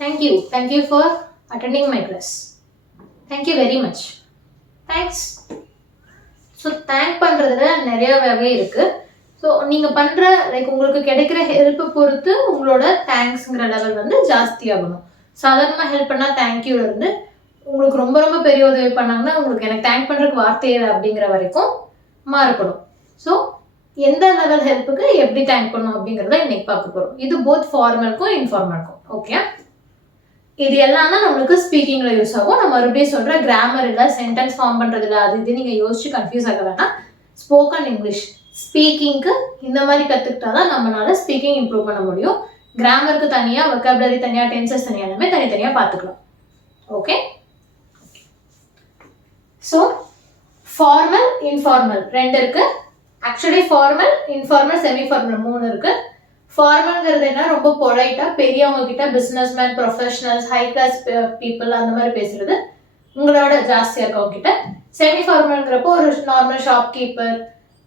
Thank you for attending my class. Thank you very much. Thanks. So thank பண்ணுறதுல நிறைய வகை இருக்குது. So நீங்கள் பண்ணுற உங்களுக்கு கிடைக்கிற ஹெல்ப்பை பொறுத்து உங்களோட தேங்க்ஸுங்கிற லெவல் வந்து ஜாஸ்தியாகணும். சாதாரணமாக ஹெல்ப் பண்ணால் தேங்க்யூலேருந்து உங்களுக்கு ரொம்ப ரொம்ப பெரிய உதவி பண்ணாங்கன்னா உங்களுக்கு எனக்கு தேங்க் பண்ணுறதுக்கு வார்த்தை இல்லை அப்படிங்கிற வரைக்கும் மாறுபடும். ஸோ எந்த லெவல் ஹெல்ப்புக்கு எப்படி தேங்க் பண்ணணும் அப்படிங்கிறத இன்னைக்கு பார்க்க போகிறோம். இது போத் ஃபார்மலுக்கும் இன்ஃபார்மலுக்கும். ஓகே, இது எல்லாம் தான் நம்மளுக்கு ஸ்பீக்கிங்கில் யூஸ் ஆகும். நான் மறுபடியும் சொல்கிறேன், கிராமர் இல்லை, சென்டென்ஸ் ஃபார்ம் பண்ணுறது இல்லை, அது இது நீங்கள் யோசிச்சு கன்ஃபியூஸ் ஆக வேணாம். ஸ்போக்கன் இங்கிலீஷ் ஸ்பீக்கிங்க்கு இந்த மாதிரி கற்றுக்கிட்டா தான் நம்மளால ஸ்பீக்கிங் இம்ப்ரூவ் பண்ண முடியும். கிராமருக்கு தனியாக, வெக்காபுலரி தனியாக, டென்சஸ் தனியாக, எல்லாமே தனித்தனியாக பார்த்துக்கலாம். ஓகே, ஸோ ஃபார்மல் இன்ஃபார்மல் ரெண்டு இருக்கு. Actually formal informal semi formal 3 இருக்கு. ஃபார்மல்ங்கிறது என்ன, ரொம்ப பொலைட்டா பெரியவங்க கிட்ட, businessman, professionals, high class people அந்த மாதிரி பேசுறது உங்களோட ஜாஸ்தியாக இருக்கவங்க கிட்ட. செமி ஃபார்மல்ங்கிறப்போ ஒரு நார்மல் ஷாப் கீப்பர்,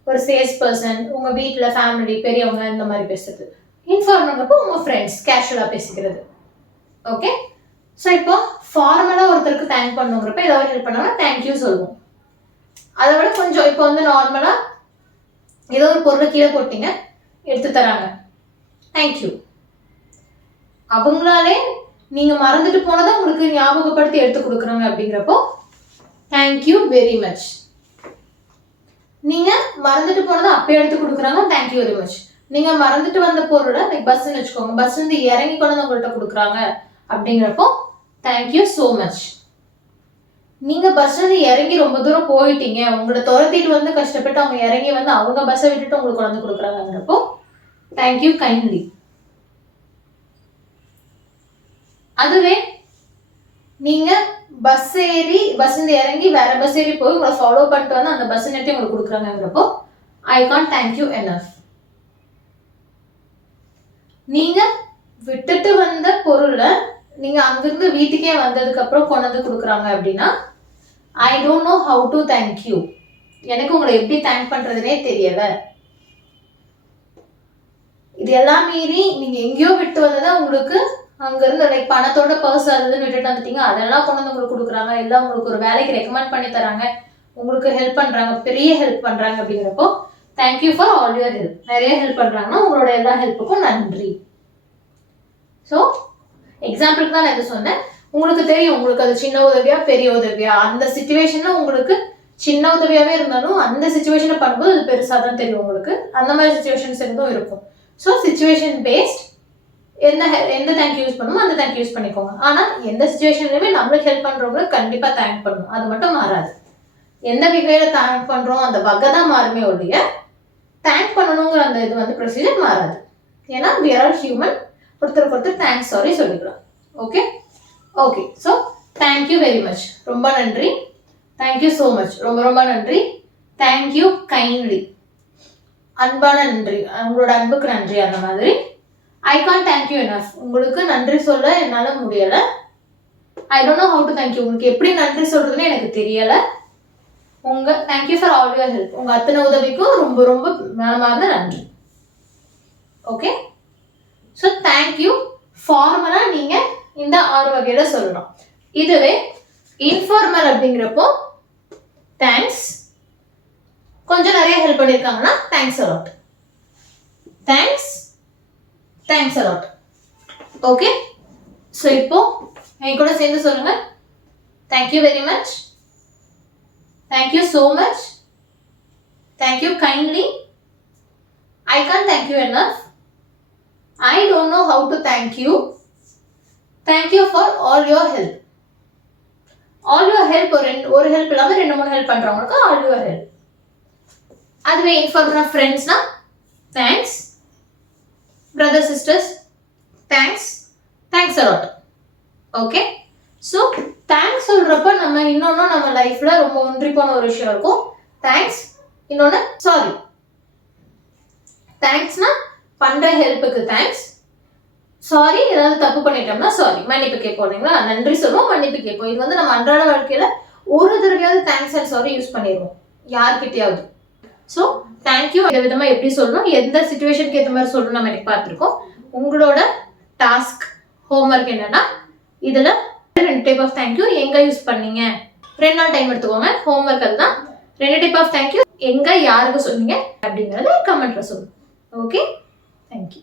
ஒரு சேல்ஸ் பர்சன், உங்க வீட்டில் ஃபேமிலி பெரியவங்க இந்த மாதிரி பேசுறது. இன்ஃபார்மல்ங்கிறப்போ உங்க ஃப்ரெண்ட்ஸ் கேஷுவலாக பேசிக்கிறது. ஓகே, ஸோ இப்போ ஃபார்மலாக ஒருத்தருக்கு தேங்க் பண்ணுங்கிறப்ப ஏதாவது ஹெல்ப் பண்ணாங்கன்னா தேங்க்யூ சொல்லுவோம். அதை விட கொஞ்சம் இப்போ வந்து நார்மலாக ஏதோ ஒரு பொருளை கீழே போட்டீங்க, எடுத்து தராங்க, தேங்க்யூ. அவங்களாலே நீங்கள் மறந்துட்டு போனதை உங்களுக்கு ஞாபகப்படுத்தி எடுத்து கொடுக்குறாங்க அப்படிங்கிறப்போ தேங்க்யூ வெரி மச். நீங்கள் மறந்துட்டு போனதை அப்போ எடுத்து கொடுக்குறாங்க, தேங்க்யூ வெரி மச். நீங்கள் மறந்துட்டு வந்த பொருளை பஸ்ன்னு வச்சுக்கோங்க, பஸ் வந்து இறங்கி கொண்டு வந்து உங்கள்கிட்ட கொடுக்குறாங்க அப்படிங்கிறப்போ தேங்க்யூ ஸோ மச். நீங்கள் பஸ்லேருந்து இறங்கி ரொம்ப தூரம் போயிட்டீங்க, உங்களை துரத்திட்டு வந்து கஷ்டப்பட்டு அவங்க இறங்கி வந்து அவங்க பஸ்ஸை விட்டுட்டு உங்களுக்கு வந்து கொடுக்குறாங்கிறப்போ தேங்க்யூ கைண்ட்லி. அதுவே நீங்க பஸ் இறங்கி வேற பஸ் ஏறி போய் உங்களை ஃபாலோ பண்ணிட்டு வந்து அந்த பஸ் நேரத்தை உங்களுக்கு கொடுக்குறாங்கிறப்போ ஐ கான்ட் தேங்க்யூ எனஃப். நீங்க விட்டுட்டு வந்த பொருளை நீங்க அங்கிருந்து வீட்டுக்கே வந்ததுக்கு அப்புறம் கொண்டு வந்து கொடுக்குறாங்க அப்படின்னா ஐ don't know how to thank you. எனக்கு உங்களை எப்படி தேங்க் பண்றதுனே தெரியல. இது எல்லாம் மீறி நீங்க எங்கேயோ விட்டு வந்ததா உங்களுக்கு அங்கிருந்து பணத்தோட பர்ஸ் அது விட்டுட்டு வந்துட்டீங்க, அதெல்லாம் கொண்டு வந்து உங்களுக்கு கொடுக்குறாங்க, இல்லை உங்களுக்கு ஒரு வேலைக்கு ரெக்கமெண்ட் பண்ணி தராங்க, உங்களுக்கு ஹெல்ப் பண்றாங்க, பெரிய ஹெல்ப் பண்றாங்க அப்படிங்கிறப்போ thank you for all your help. நிறைய ஹெல்ப் பண்றாங்கன்னா உங்களோட எல்லா ஹெல்ப்புக்கும் நன்றி. ஸோ எக்ஸாம்பிளுக்கு தான் நான் இதை சொன்னேன். உங்களுக்கு தெரியும் உங்களுக்கு அது சின்ன உதவியா பெரிய உதவியா, அந்த சிச்சுவேஷன்ல உங்களுக்கு சின்ன உதவியாவே இருந்தாலும் அந்த சிச்சுவேஷனை பண்ணும்போது அது பெருசாக தான் தெரியும் உங்களுக்கு. அந்த மாதிரி சிச்சுவேஷன்ஸ் இருந்தும் இருக்கும். ஸோ சிச்சுவேஷன் பேஸ்ட் எந்த தேங்க் யூஸ் பண்ணுமோ அந்த தேங்க் யூஸ் பண்ணிக்கோங்க. ஆனால் எந்த சுச்சுவேஷன்லையுமே நம்மளுக்கு ஹெல்ப் பண்ணுறவங்களுக்கு கண்டிப்பாக தேங்க் பண்ணணும், அது மட்டும் மாறாது. எந்த வகையில் தேங்க் பண்ணுறோம் அந்த வகை தான் மாறுமே ஒழிய தேங்க் பண்ணணுங்கிற அந்த இது வந்து ப்ரொசீஜர் மாறாது. ஏன்னா we are all human, ஒருத்தருக்கு ஒருத்தர் தேங்க்ஸ் சாரி சொல்லிக்கலாம். Okay okay, so thank you very much, ரொம்ப நன்றி. தேங்க்யூ ஸோ மச், ரொம்ப ரொம்ப நன்றி. தேங்க்யூ கைண்ட்லி, அன்பான நன்றி, உங்களோட அன்புக்கு நன்றி. அந்த மாதிரி ஐ கான்ட் தேங்க்யூ எனஃப், உங்களுக்கு நன்றி சொல்ல என்னால் முடியலை. ஐ don't know how to thank you, உங்களுக்கு எப்படி நன்றி சொல்றதுன்னு எனக்கு தெரியலை. Thank you for all your help, உங்க அத்தனை உதவிக்கும் ரொம்ப ரொம்ப மனமார்ந்த நன்றி. ஓகே, ஸோ தேங்க்யூ ஃபார்மலாக நீங்க இந்த 6 வகையில சொல்லணும். இதுவே இன்ஃபார்மல் அப்படிங்கிறப்போ தேங்க்ஸ், கொஞ்சம் நிறைய ஹெல்ப் பண்ணியிருக்காங்கன்னா thanks a lot, thanks thanks a lot. Okay, so இப்போ என் கூட சேர்ந்து சொல்லுங்க, thank you very much, thank you so much, thank you kindly, I can't thank you enough, I don't know how to thank you, thank you for all your help. All your help ஒரு help இல்லாமல் 2-3 help பண்ணுறவங்களுக்கு all your help. அதுவே இன்ஃபார்மலாக ஃப்ரெண்ட்ஸ்னா thanks, brother sisters thanks, thanks a lot. Okay, so thanks சொல்கிறப்ப நம்ம இன்னொன்று நம்ம லைஃப்பில் ரொம்ப ஒன்றி போன ஒரு விஷயம் இருக்கும், தேங்க்ஸ். இன்னொன்று சாரி. தேங்க்ஸ்னா பண்ணுற ஹெல்ப்புக்கு தேங்க்ஸ், சாரி ஏதாவது தப்பு பண்ணிட்டோம்னா சாரி, மன்னிப்பு கேட்போம் இல்லைங்களா, நன்றி சொல்லுவோம், மன்னிப்பு கேட்போம். இது வந்து நம்ம அன்றாட வாழ்க்கையில் ஒரு தடவையாவது தேங்க்ஸ் அண்ட் சாரி யூஸ் பண்ணிடுவோம் யார்கிட்டயாவது. ஸோ தேங்க்யூ இந்த விதமாக எப்படி சொல்லணும், எந்த சிச்சுவேஷனுக்கு ஏற்ற மாதிரி சொல்லணும் நம்ம எனக்கு பார்த்துருக்கோம். உங்களோட டாஸ்க் ஹோம்ஒர்க் என்னன்னா இதுல 2 டைப் ஆஃப் தேங்க்யூ எங்க யூஸ் பண்ணீங்க, 2 நாள் டைம் எடுத்துக்கோங்க. ஹோம்ஒர்க் அதுதான். 2 டைப் ஆஃப் தேங்க்யூ எங்க யாருக்கு சொன்னீங்க அப்படிங்கறத கமெண்ட்ல சொல்லுங்க. Okay, thank you.